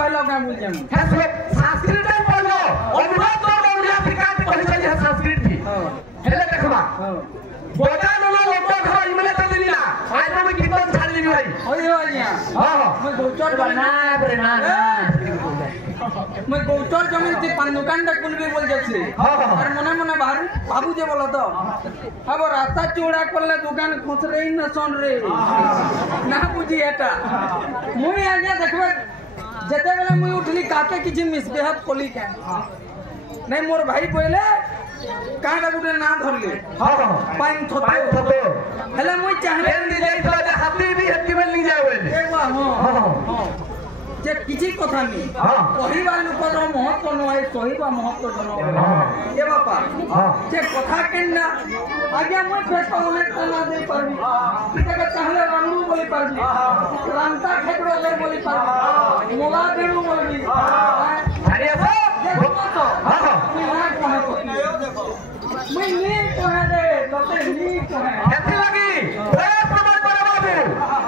कहलो का बुझम है संस्कृत में पढ़ो अनुवाद तो ओडिया फिका के कहि छै संस्कृत थी हेले देखबा बोजा नो लोटो घर इमले त दिला आज में कीर्तन छाड़ दी भाई ओय आज्ञा हां मैं गोचर ना रे ना मैं गोचर जमीन से पान दुकान तक कुल भी बोल जाछी और मने मने बाहर बाबू जे बोला तो अब रास्ता चौड़ा करले दुकान खुश रही न सुन रे ना बुझी एटा मुई आज्ञा देखबे जेते बेला मुई उठली काके किछि मिसबिहेव कोली के नहीं मोर भाई कहले कांडा गुटे ना धरले हां पाइन थतो हेले मुई चाहले दी जाई तो हाथी भी हत्ती में नहीं जावे ए वाह हां जे किछि कथा नहीं कहिबा लोकर महत्व नय कहिबा महत्व जनो ए बापा जे कथा केना आज्ञा मुई फेक मने कना दे परबी इतके चाहले रामू बोली परबी रामता खेकड़ो ले बोली परबी मोला देनु बोली अरे सब मैं नहीं कहे दे तते नहीं कहे कैसे लगी ए प्रमाण बड़ा बाबू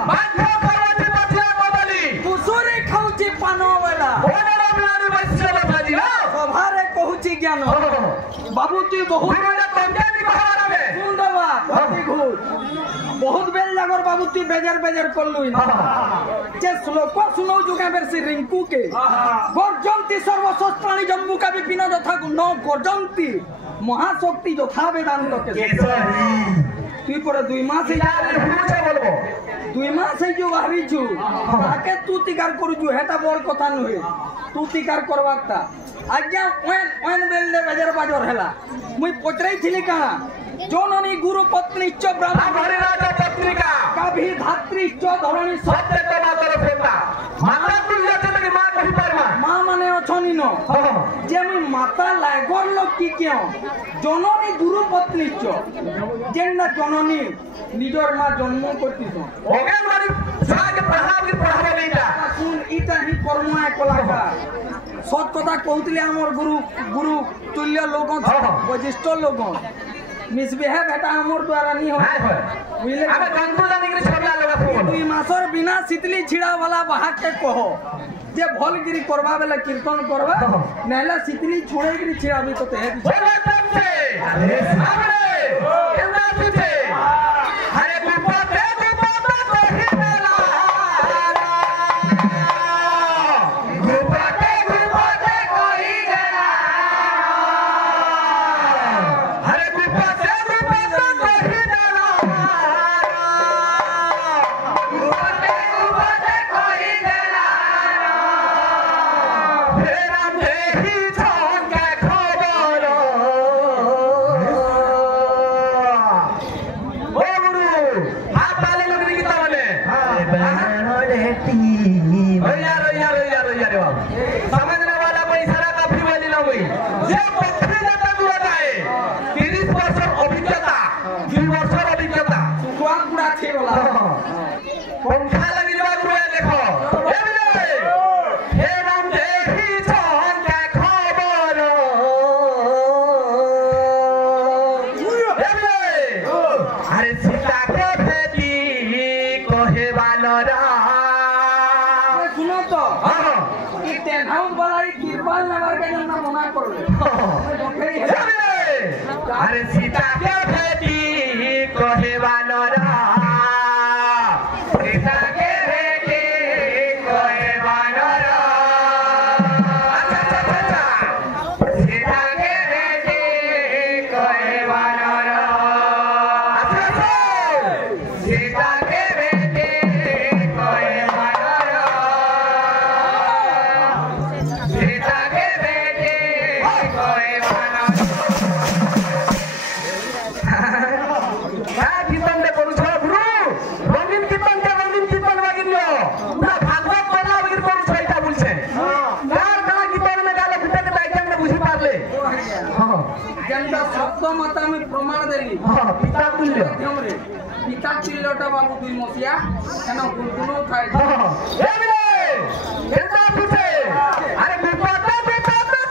बांधो करवती पथिया बदली कुसुरी खाउची पानो वाला ओने रामलानी वैश्य बताजी ना सभारे कहूची ज्ञान बाबू तू बहुत गुरुने पंजाबी कहवारा में सुंदरवा पति घूर बहुत बेल लागर बाबू तू बेजार बेजार करलु जे श्लोक सुनो जुगा बेरसी रिंकू के गर्जंती सर्वशस्त्राणि जम्बू का विपिन यथा न गर्जंती महाशक्ति यथा वेदांत के তুই পরে 2 মাস বলবো 2 মাস जो ভাবিছু তাকে তু তিকার করুছু হেটা বড় কথা নহে তু তিকার করবাকটা আজ্ঞা ওয়েন বেললে বাজার বাজার হেলা মুই পচরাই থিলি কানা জননী গুরু পত্নী চ ব্রাহ্মণ ঘরে রাজা পত্রিকা কভি ধাত্রী চ ধরণী সত্য তো মাতর ফেতা মাতা তুল্য থেকে মা কহি পারবা মা মানে অছনি ন যে মুই মাতা লাগর লোক কি কেও জননী গুরু পত্নী চ যেনা জননী নিজর মা জন্ম করতিছ ওগে মারি সাগে পড়াবে নেইটা কোন ইটা হি কর্ম এক কলাকার সৎ কথা কହୁଥିଲି আমার গুরু গুরু তুল্য লোক বৈশিষ্ট্য লোক মিসবিহেভ এটা আমার দ্বারা নি হয় বুঝলে আমি জন্তু জানি করে ছড়লা লগা ফোন 2 মাসর বিনা শীতলি ছিড়া वाला বাহাকে কহ যে ভলগিরি করবা বেলা কীর্তন করবা নাহলে শীতলি ছুড়েগিরি ছিড়াবি তো তেহে বলে তমছে আরে সামনে কেনা তুতে আরে বিপদে বিপদে কহি মেলা বিপদে বিপদে কহি গেলা আরে বিপদে বিপদে কহি গেলা বিপদে বিপদে কহি গেলা ফেরা দেহি ছঙ্কা খবর ও গুরু হাত তালে লগনি কি তালে समझने वाला कोई इशारा काफी वाली ना हुई ये पत्थर जाता हुआ जाए 30 वर्ष अभिज्ञता 2 वर्ष अभिज्ञता কোয়া পুরা ছে বলা पंखा लगी जवा गुरु देखो ए बले हे राम देखी छंका खबर ए बले अरे सीता के भेटी कहे बानरा শুনো তো এই টেন্ট হাউস वाला এই কিরপাল নামার কে জন্য মনা করবে अरे सीता के भेटी कहे बानरा सीता के भेटी कहे बानरा अच्छा सीता के भेटी कहे बानरा अच्छा सीता के भेटी कहे बानरा सीता के भेटी कहे बानरा काय कीर्तन दे करू छ गुरु रंगीन कीर्तन बागिनो पूरा भागवत पढ़ला बगिर करू छ इटा बोलछे यार कला कीर्तन में गाले फिटे के आइटम में बुझी पारले हां যেটা শব্দ মত আমি প্রমাণ দেলি हां पिता तुल्य हमरे পিতা চিল্লটা বাবু 2 মসিয়া কেন গুলগুলো খাই हां ए बिले केता पूछे अरे विपदा विपदा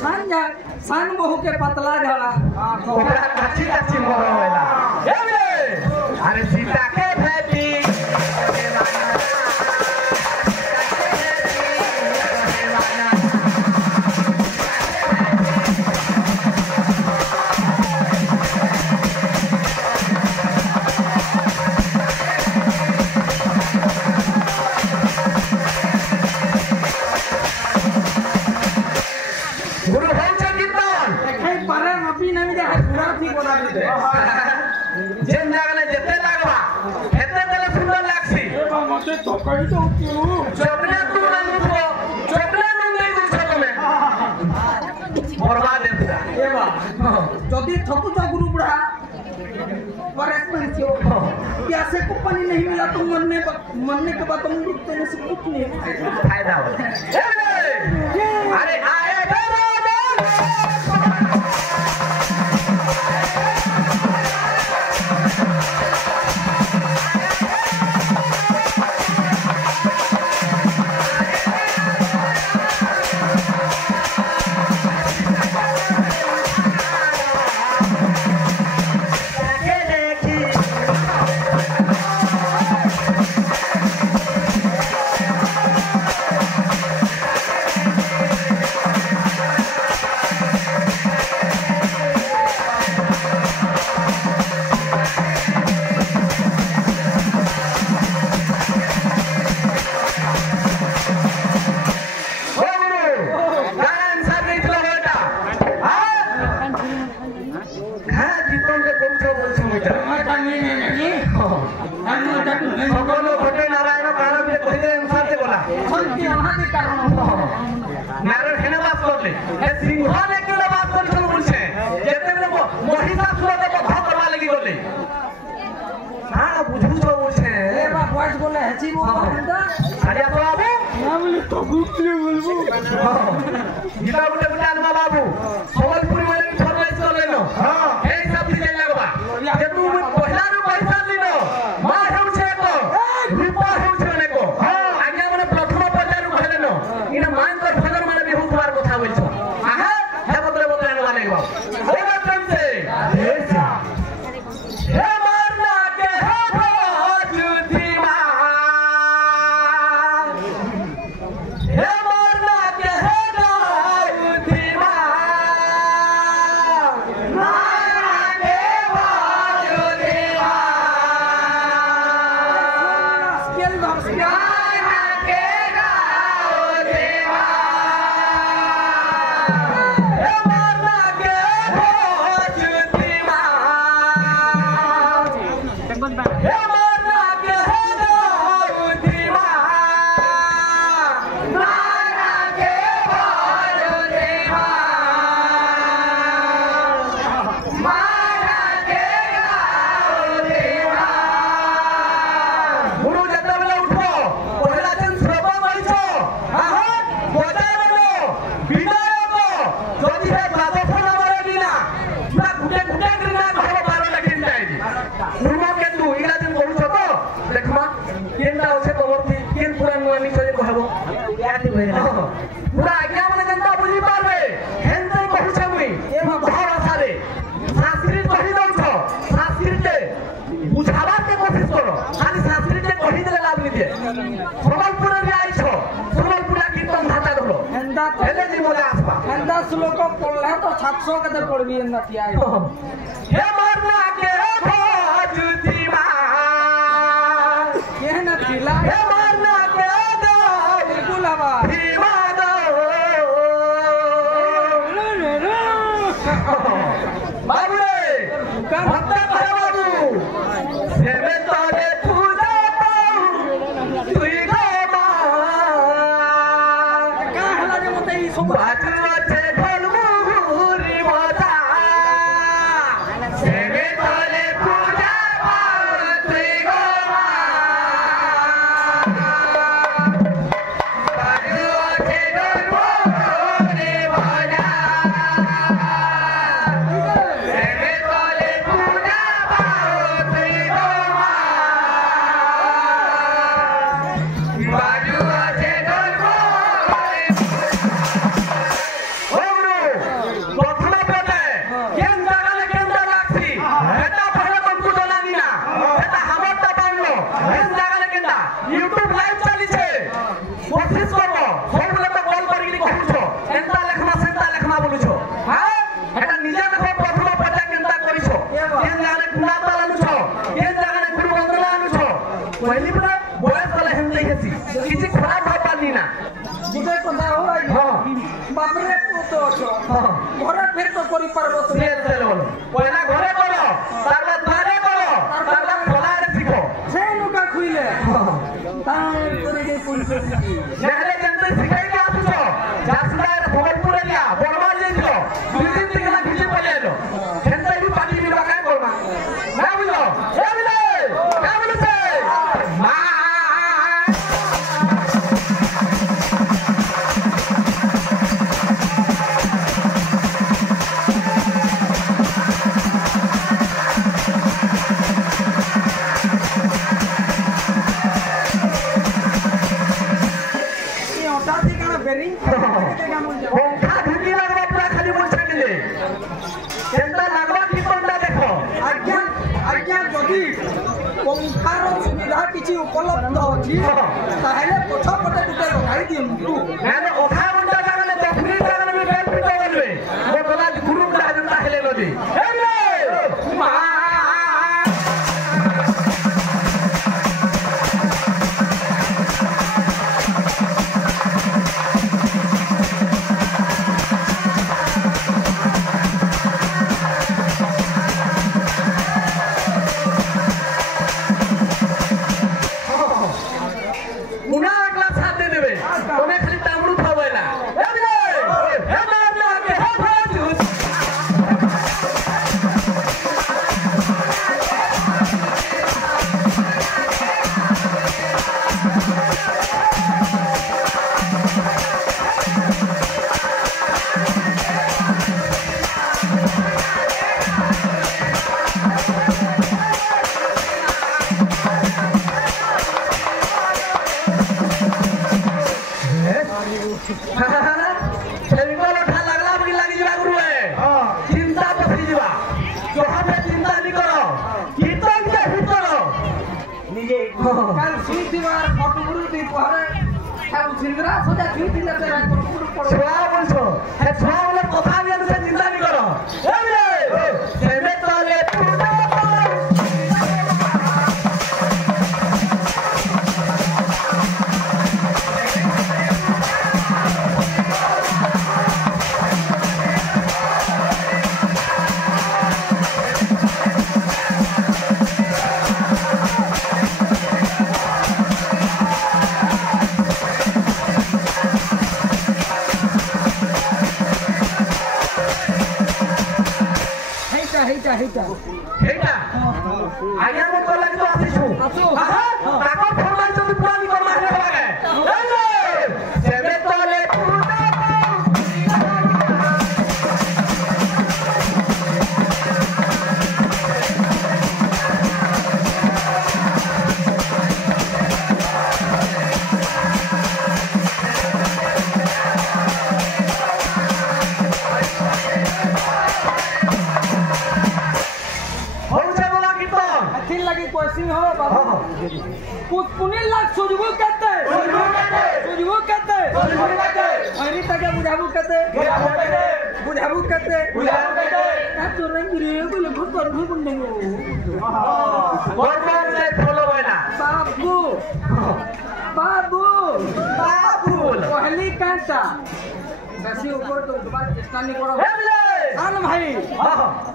सान बहु के पतला झाड़ा ओकरा काची काची मरो होला ए बे अरे सीता के भेटी गुरु होचे कीर्तन देखाई पारे अभी नहीं दे पूरा ठीक बना दे जेन जागले जेते लागवा हेते देले सुंदर लागसी मते तो कहि तो चपने तू ना लुटो चपने न नहीं दुछ तमे बर्बाद देता ए बा जदी थकु तो गुरु बुढ़ा परेशान हो प्यासे को पानी नहीं मिला तो मरने के बाद तुम तेरे से कुछ नहीं फायदा हो अरे आए नारायण हेने बात करले ए सिंह ने केला बात कर छल बोलछे जेते में महिषासुर के बधा करवा लगी गले हां बुझू छ बोलछे ए बा वॉइस बोले हची वो बंदा अरे बाबू ना बोले तो गुप्तले बोलबो गीता गुटे गुटे आलमा बाबू संबलपुरी में फरमाइश कर लेनो हां ए सब चीज लगवा जे तू पहला रू पैसा लिनो मां हम छे को रूपा हम छे ने को हां आज्ञा माने प्रथम पहला रू खेलेनो इना मान कर फगर माने बहुत बार কথা বলছো आहा हे बतले बतले वाले बाबू हे बतन से हे मारना के हे भोजुती मां हे मारना के हे भोजुती मां मारना के भोजुती मां स्केल बाप मारना के भोजुती मां हे मारना के भोजुती मां हे मारना के भोजुती मां मारना के भोजुती मां मारना के भोजुती मां गुरु जतबले उठो पहला दिन श्रव माइछो आहा बजारलो विनायक जदि हे द्वादश नंबर दिना ना गुटे गुटे ग्रीना घर 12 लगिन जायजी गुरु के तू इला दिन कहू छ तो देखमा केनटा होछे तोरती केन पुरान मानी छे कहबो याति भइला पूरा आज्ञा माने जनता बुझी पारबे हेनते कहू छ मुई ए भाव आसारे संस्कृत कहि दउ छ संस्कृत बुझावा के कोशिश करो खाली संस्कृत कहि देले लाभ नि दे संबलपुर रे आई छ संबलपुरा कीर्तन धाता धरो एंदा हेले जी मजा आसबा एंदा श्लोक पढ़ले तो 700 के दे पढ़बी एंदा तिया हे मारना के भोजुती मां ये ना तिला हे मारना के दो बिल्कुल हवा धीमा दो बाबू रे भक्ता भाई बाबू सेवे तोरे पूजा पाऊ तुई गो मां का हला के मते ई सब बाजू अच्छे ढोल मुहुरी बजा सेवे तोरे पूजा पाऊ तुई गो मां बाजू अच्छे ढोल मुहुरी बजा सेवे तोरे पूजा पाऊ तुई गो मां बाजू अच्छे ढोल मुहुरी তো আছো ঘরে ফের তো করি পারবো তুমি পয়লা ঘরে করো তারপর বারে করো তারপর খোলারে শিখো সে নৌকা খুইলে তারপরে যে পরিচয় দিবি নেহলে জানতে শিখাই কে আসছো জাসদার ভোলপুরে লিয়া বড়মা যেছো দুই দিন থেকে না কিছু বলে এলো সেটা কি পানি দিবা কাই করবা না বুঝলো এ বলে না বলেছে মা କିଛି ଉପଲବ୍ଧ ଅଛି ତାହେଲେ ପଛପଟେ ଗୋଟେ ଲଗାଇ ଦିଅନ୍ତୁ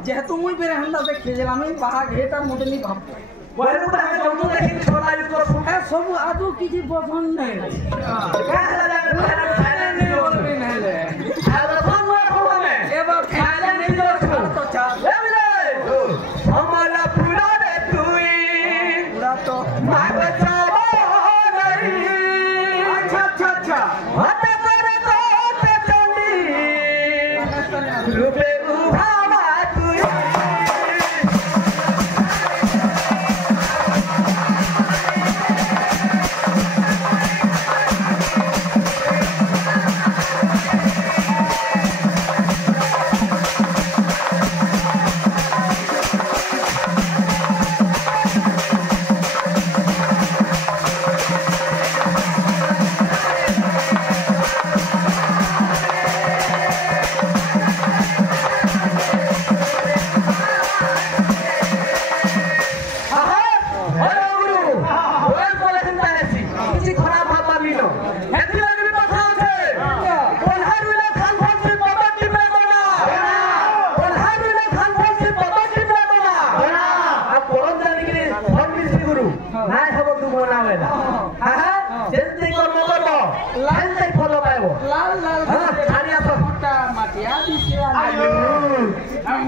যেহেতু মুই বেরে হান্ডা দেখে গেলাম বাহা ঘেটা মোটেলি ভাবতো ସବୁ ଆଦୌ କିଛି ପସନ୍ଦ ନାହିଁ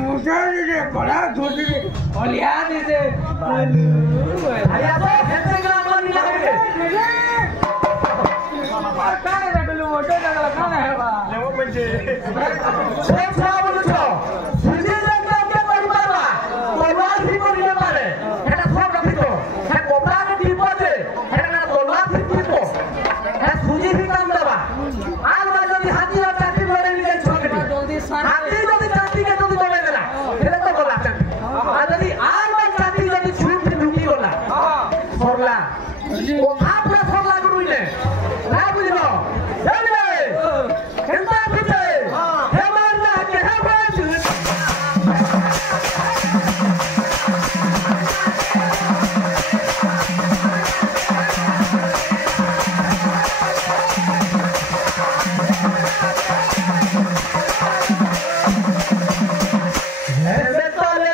मुझे दे बड़ा छोटी ओलिया दे आया तो खेते का मन नहीं लगे काने रे बेलू मोटे जगह काने है बा से छा बोलो छो सुजी जंगा के परिवार बा तलवार भी को नहीं पारे एटा सब रखी तो है कोपरा के टीपो दे एटा ना तलवार भी टीपो है सुजी भी काम देबा आल बार जल्दी हाथी और चाटी लड़े नहीं छोड़ जल्दी सान हाथी जल्दी चाटी के जल्दी लड़े देला एटा तो बोला चाटी आ जल्दी आल बार चाटी जल्दी छूट के ढुकी होला हां सरला ओ आपला सरला गुरुने ना बुझलो चले केंता पिटे हे मारना के हे बात हे तले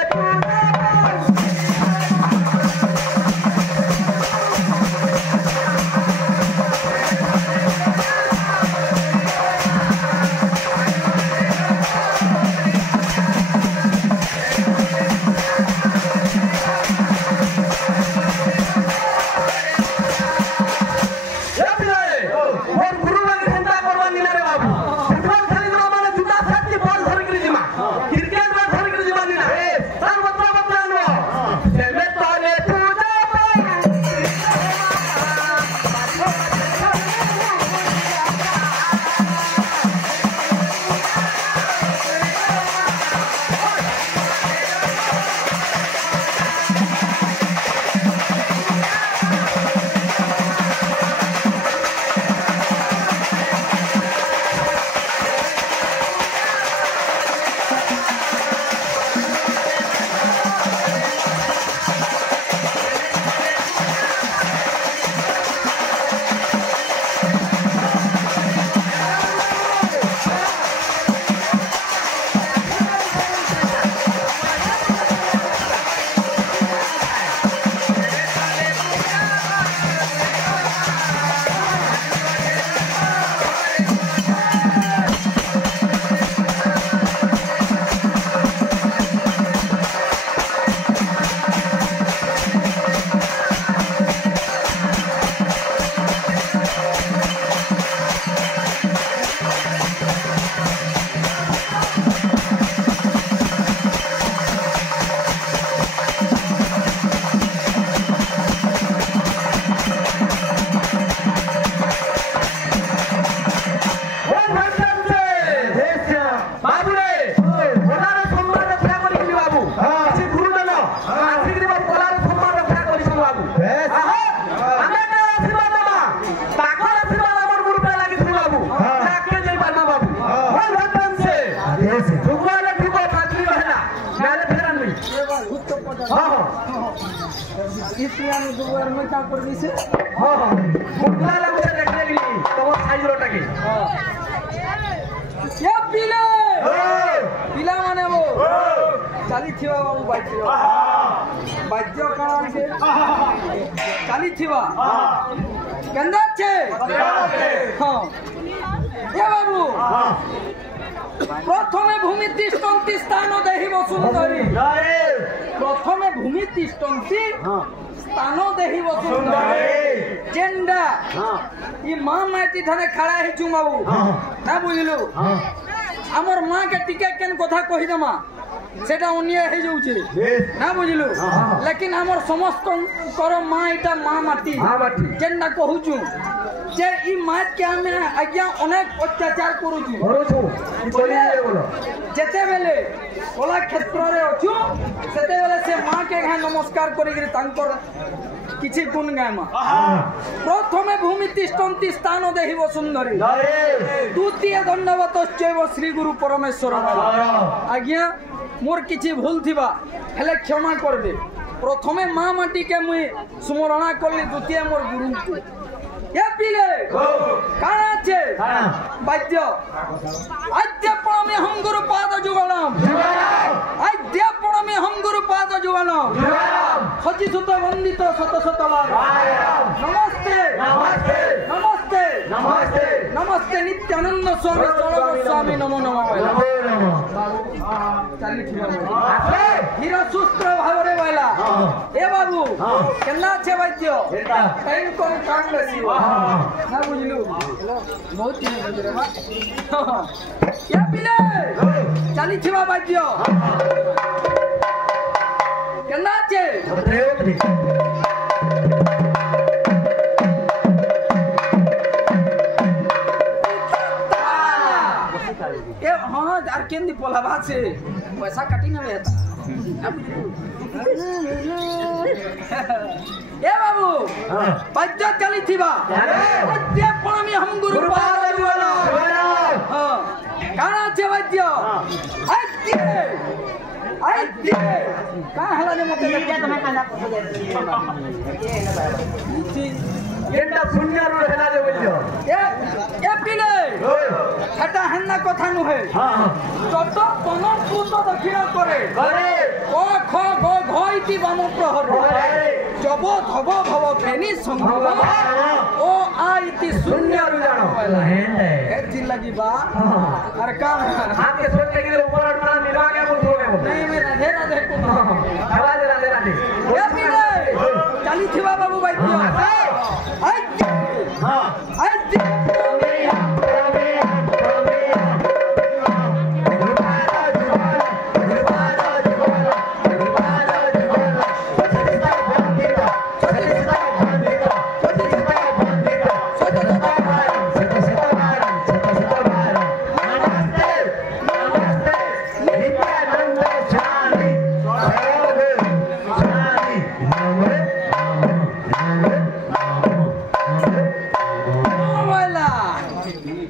इसलिए हम दुबार में क्या कर दी से हां हां मुद्दा लगे देखने के लिए तो वो साइज रोटा की क्या पीला पीला माने वो चाली थिवा बाबू बाज्य कान के चाली थिवा गंदा छे हां ए बाबू प्रथमे भूमि तिष्ठन्ति स्थान देहि वसुंधरी प्रथमे भूमि तिष्ठन्ति स्थान देहि वसुंधरी जेंडा ई मां माटी थाने खड़ा है चु बाबू ना बुझलु हमर मां के टिके केन कथा कहि दमा सेटा अन्याय हे जाउछे ना बुझलु लेकिन हमर समस्त कर मां इटा मां माटी जेंडा कहूछु जे ई मात के हमें आज्ञा अनेक अत्याचार करूछु बोलो जेते बेले कला क्षेत्र रे अछु सेते बेले से मां के घा नमस्कार करि गिरी तांकर किछि गुण गायमा प्रथमे भूमि तिष्ठन्ति स्थान देहि वसुंधरी द्वितीय दंडवतश्चैव श्री गुरु परमेश्वर आज्ञा मोर किछि भूल थिबा हेले क्षमा करबे प्रथमे मां माटी के मुई स्मरणा करली द्वितीय मोर गुरु को ये पीले काना छे बाध्य आद्य पणमे हम गुरु पाद जुगलम आद्य पणमे हम गुरु पाद जुगलम सची सुत वंदित शत शत बार नमस्ते नमस्ते नमस्ते नमस्ते नमस्ते नमस्ते नित्यानंद स्वामी चलो स्वामी नमो नमः नमो नमः चाली छिवा आसे हीरो सुस्त्र भावरे वाला ए बाबू केना छे वैद्य एटा टाइम कम काम बेसी ना बुझलू बहुत दिन रे बा या पिले चाली छिवा वैद्य केना छे देवत्री ए हां यार केंदी पोलाबा से पैसा काटी ना रहता ए बाबू बच्चा चली थीबा बच्चे पानी हम गुरु पाद वाला हां काना छे वैद्य आइते का हला ने मते ये तमे कांदा एटा शून्य रो हेला दे बोलियो ए पिले हटा हन्ना कथा नुहे हां যত বনপুত দক্ষিণ করে করে ক খ গ ঘ ইতি বাম প্রহর জব ধব ভব ফেনি সংগ্রহ ও আ ইতি শূন্য জানো হেন্দে এক দিন লাগিবা আর কাম हाथ के सोच के ऊपर उठना निभा के बोल दोगे नहीं मैं राधे राधे को राधे राधे राधे ए पिले चाली थिबा बाबू वैद्य आई हां आई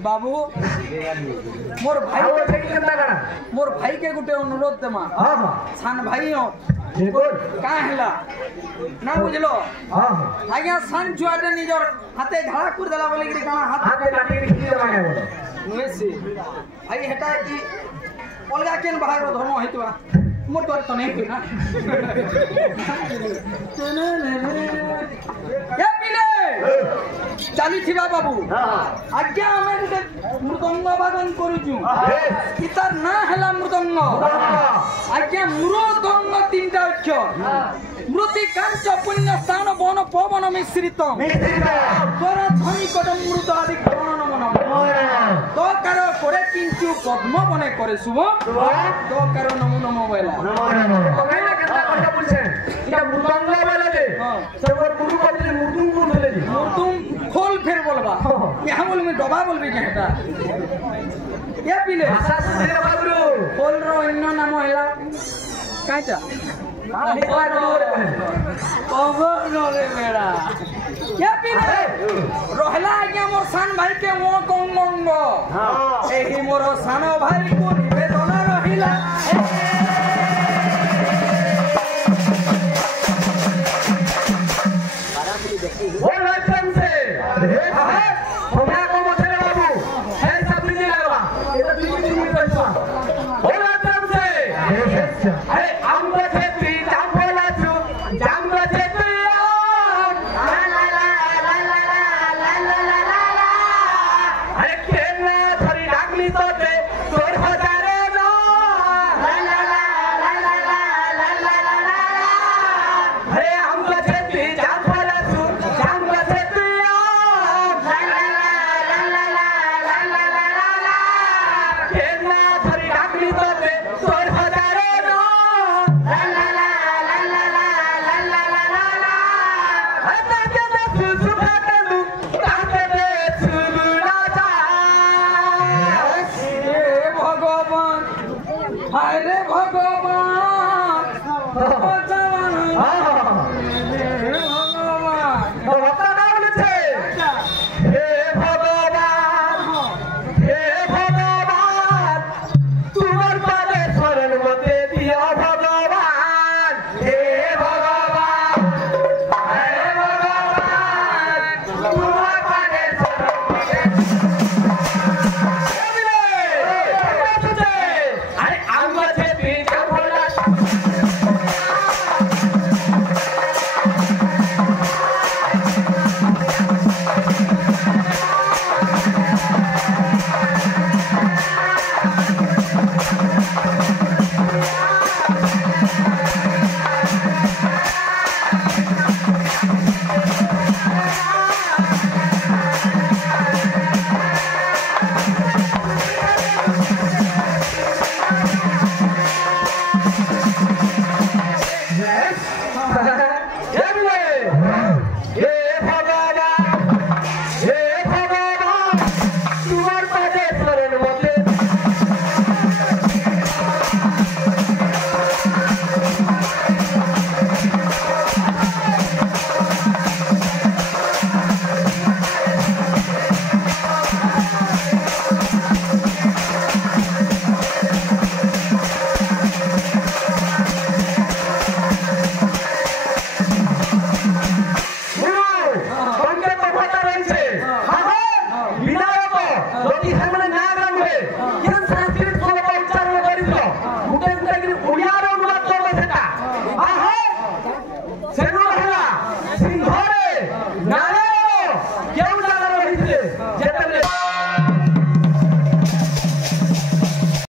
बाबू मोर भाई आओ से की करता करा मोर भाई के गुटे अनुरोध देमा हां हां सान भाई हो बिल्कुल का हैला ना बुझलो हां हां आज्ञा सान जुआटे निजर हाथे ढाळा कर देला बोले कि काना हाथ हाथ के काटी के खींच देवा के बोलो नुएसी भाई हेटा कि अलगा केन बाहर धर्म हेतुआ मोर तो नहीं हुई ना या पिले चाली थिबा बाबू आज्ञा हमें गुटे मृदंग बादन करूछु इतार ना हला मृदंग आज्ञा मृदंग तीनटा अक्षर मृति कांच पुण्य स्थान बन पवन मिश्रित कर ध्वनि कदम मृत आदि गणन मन तो कारो करे किंचु पद्म बने करे शुभ तो कारो नमो नमो वेला नमो नमो कहले केता কথা বলছেন এটা মুতঙ্গ বলে দে সবার গুরু কইলে মুতুম বলে দে तुम खोल फिर बोलबा यहाँ बोल में दबा बोलबी के हेटा ये पिले भाषा सुने बाबू खोल रो अन्य नाम हैला काचा खबर रे बेड़ा ये पिले रहला आज्ञा मोर सान भाई के मो कंगंग एही मोर सान भाई को निवेदन रहिला बोल एकदम से हमरा को मछले बाबू है सब नहीं लगवा ये तो 3 मिनट करवा बोल एकदम से अरे हम को छेती जाम बोला छु जाम को छेती ला ला ला ला ला ला ला ला ला अरे केना थरी डागली तो दे तोर हजारे नो ला ला ला ला ला ला ला ला ला अरे हम को छेती जाम बोला छु जाम को छेती ला ला ला ला ला ला ला ला ला केना थरी डागली तो दे तोर हजारे नो ला ला ला ला ला ला ला ला ला आता के सुसुका तनु ताके दे सुबुला जा हे भगवान हाय रे भगवान